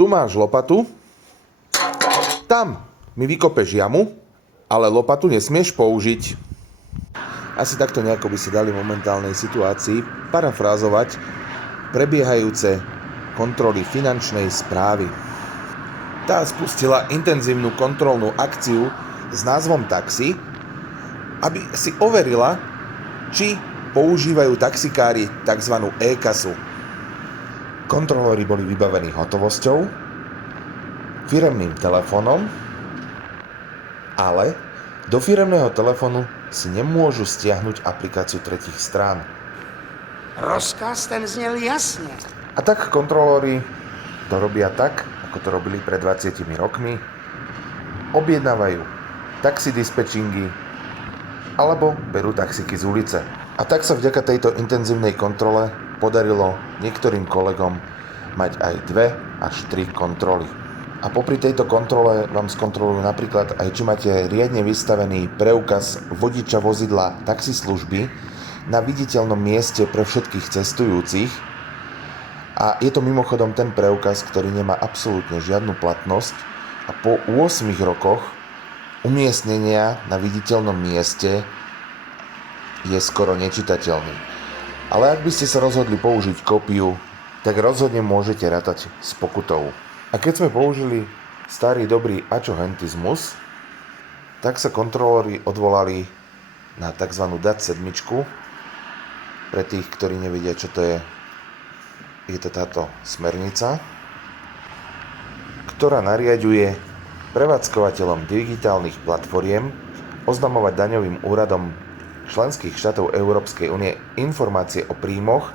tu máš lopatu, tam mi vykopeš jamu, ale lopatu nesmieš použiť. Asi takto nejako by si dali v momentálnej situácii parafrázovať prebiehajúce kontroly finančnej správy. Tá spustila intenzívnu kontrolnú akciu s názvom Taxi, aby si overila, či používajú taxikári tzv. E-kasu. Kontrolóri boli vybavení hotovosťou, firemným telefónom, ale do firemného telefónu si nemôžu stiahnuť aplikáciu tretích strán. Rozkaz ten znel jasne. A tak kontrolóri to robia tak, ako to robili pred 20 rokmi. Objednávajú taxi dispečingy alebo berú taxíky z ulice. A tak sa vďaka tejto intenzívnej kontrole podarilo niektorým kolegom mať aj 2 až 3 kontroly. A popri tejto kontrole vám skontrolujú napríklad aj, či máte riadne vystavený preukaz vodiča vozidla taxislužby na viditeľnom mieste pre všetkých cestujúcich. A je to mimochodom ten preukaz, ktorý nemá absolútne žiadnu platnosť a po 8 rokoch umiestnenia na viditeľnom mieste je skoro nečitateľný. Ale ak by ste sa rozhodli použiť kópiu, tak rozhodne môžete rátať s pokutou. A keď sme použili starý dobrý ačohentizmus, tak sa kontrolóri odvolali na tzv. DAT 7. Pre tých, ktorí nevedia, čo to je to táto smernica, ktorá nariaďuje prevádzkovateľom digitálnych platformiem oznamovať daňovým úradom členských štátov Európskej únie informácie o príjmoch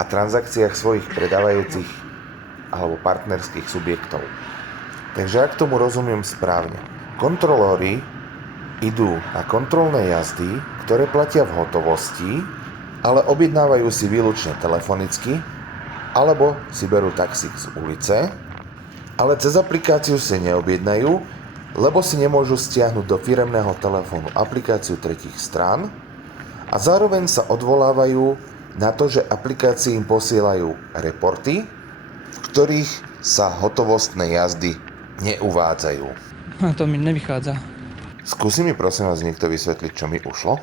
a transakciách svojich predávajúcich alebo partnerských subjektov. Takže ak tomu rozumiem správne, kontrolóri idú na kontrolné jazdy, ktoré platia v hotovosti, ale objednávajú si výlučne telefonicky, alebo si berú taxík z ulice, ale cez aplikáciu si neobjednajú, lebo si nemôžu stiahnuť do firemného telefónu aplikáciu tretích strán a zároveň sa odvolávajú na to, že aplikácie im posielajú reporty, v ktorých sa hotovostné jazdy neuvádzajú. A to mi nevychádza. Skúsi mi prosím vás niekto vysvetliť, čo mi ušlo?